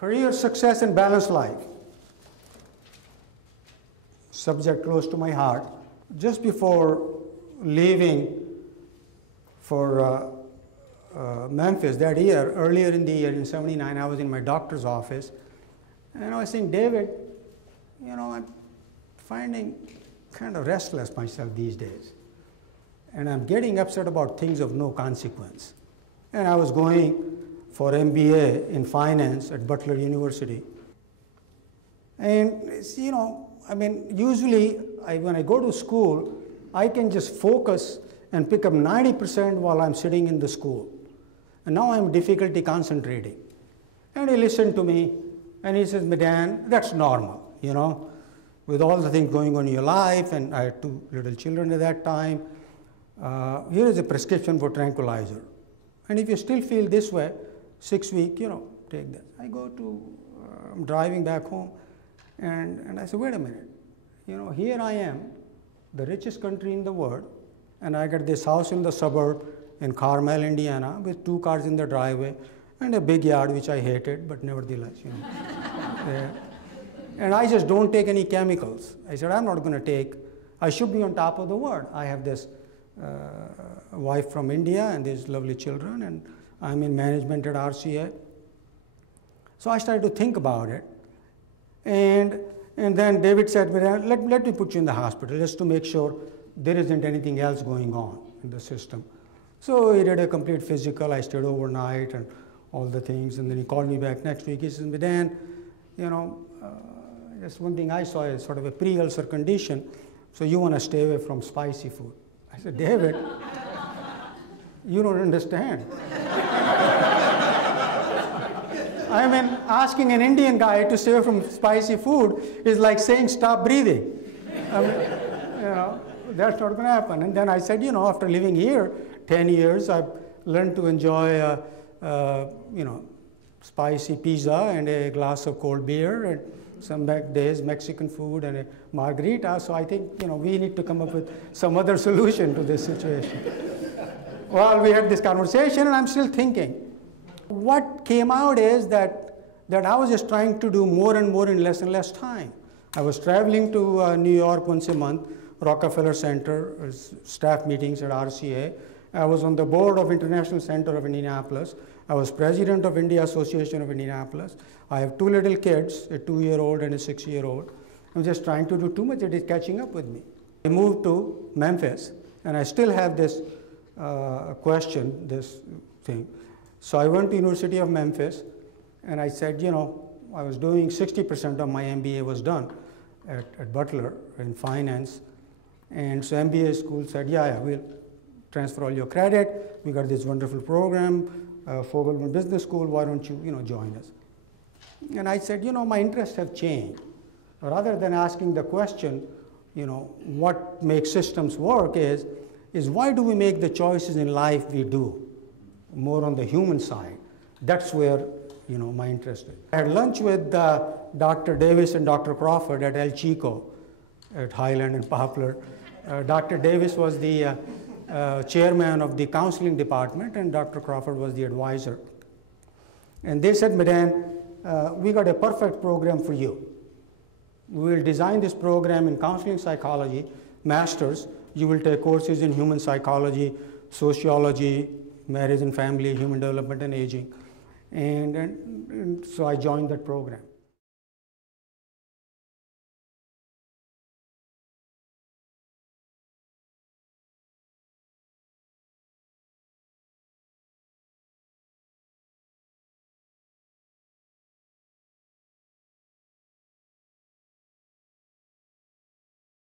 Career success and balanced life. Subject close to my heart. Just before leaving for Memphis that year, earlier in the year in '79, I was in my doctor's office, and I was saying, David, you know, I'm finding kind of restless myself these days, and I'm getting upset about things of no consequence. And I was going for MBA in finance at Butler University. And it's, you know, I mean, usually when I go to school, I can just focus and pick up 90% while I'm sitting in the school. And now I'm difficulty concentrating. And he listened to me, and he says, Madan, that's normal, you know, with all the things going on in your life, and I had 2 little children at that time. Here is a prescription for tranquilizer. And if you still feel this way, 6 weeks, you know, take that. I go to, I'm driving back home, and I said, wait a minute, you know, here I am, the richest country in the world, and I got this house in the suburb in Carmel, Indiana, with 2 cars in the driveway, and a big yard, which I hated, but nevertheless, you know. Yeah. And I just don't take any chemicals. I said, I'm not going to take, I should be on top of the world. I have this wife from India and these lovely children, and I'm in management at RCA. So I started to think about it. And then David said, let me put you in the hospital just to make sure there isn't anything else going on in the system. So he did a complete physical. I stayed overnight and all the things. And then he called me back next week. He said, Madan, you know, just one thing I saw is sort of a pre-ulcer condition. So you want to stay away from spicy food. I said, David, you don't understand. I mean, asking an Indian guy to stay away from spicy food is like saying stop breathing. I mean, you know, that's not going to happen. And then I said, you know, after living here 10 years, I've learned to enjoy, you know, spicy pizza and a glass of cold beer, and some days Mexican food and a margarita. So I think, you know, we need to come up with some other solution to this situation. Well, we had this conversation, and I'm still thinking. What came out is that I was just trying to do more and more in less and less time. I was traveling to New York once a month, Rockefeller Center, staff meetings at RCA. I was on the board of International Center of Indianapolis. I was president of India Association of Indianapolis. I have 2 little kids, a 2-year-old and a 6-year-old. I'm just trying to do too much. It is catching up with me. I moved to Memphis, and I still have this question, this thing. So I went to University of Memphis, and I said, you know, I was doing 60% of my MBA was done at Butler in finance. And so MBA school said, yeah, we'll transfer all your credit. We got this wonderful program, Fogelman Business School. Why don't you, you know, join us? And I said, you know, my interests have changed. Rather than asking the question, you know, what makes systems work is why do we make the choices in life we do? More on the human side. That's where, you know, my interest is. I had lunch with Dr. Davis and Dr. Crawford at El Chico at Highland and Poplar. Dr. Davis was the chairman of the counseling department, and Dr. Crawford was the advisor. And they said, Madan, we got a perfect program for you. We will design this program in counseling psychology, masters. You will take courses in human psychology, sociology, marriage and family, human development and aging. And so I joined that program.